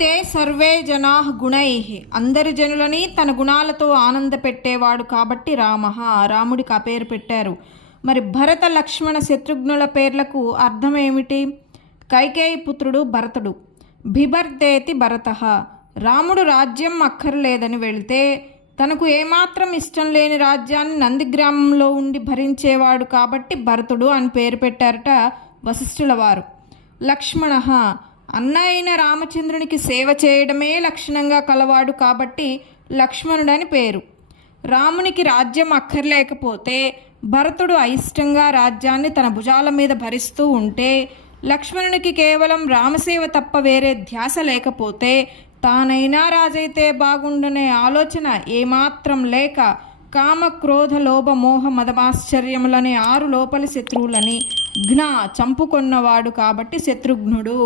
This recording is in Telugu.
తే సర్వే జనా గుణై, అందరి జనులని తన గుణాలతో ఆనంద పెట్టేవాడు కాబట్టి రాముడికి ఆ పేరు పెట్టారు. మరి భరత లక్ష్మణ శత్రుఘ్నుల పేర్లకు అర్థం ఏమిటి? కైకేయి పుత్రుడు భరతుడు. బిభర్దేతి భరత, రాముడు రాజ్యం అక్కర్లేదని వెళితే తనకు ఏమాత్రం ఇష్టం లేని రాజ్యాన్ని నందిగ్రామంలో ఉండి భరించేవాడు కాబట్టి భరతుడు అని పేరు పెట్టారట వశిష్ఠుల వారు. లక్ష్మణ, అన్న అయిన రామచంద్రునికి సేవ చేయడమే లక్షణంగా కలవాడు కాబట్టి లక్ష్మణుడని పేరు. రామునికి రాజ్యం అక్కర్లేకపోతే భరతుడు అయిష్టంగా రాజ్యాన్ని తన భుజాల మీద భరిస్తూ ఉంటే, లక్ష్మణునికి కేవలం రామసేవ తప్ప వేరే ధ్యాస లేకపోతే తానైనా రాజైతే బాగుండనే ఆలోచన ఏమాత్రం లేక కామ క్రోధ లోభ మోహ మదమాశ్చర్యములనే 6 లోపలి శత్రువులని చంపుకొన్నవాడు కాబట్టి శత్రుఘ్నుడు.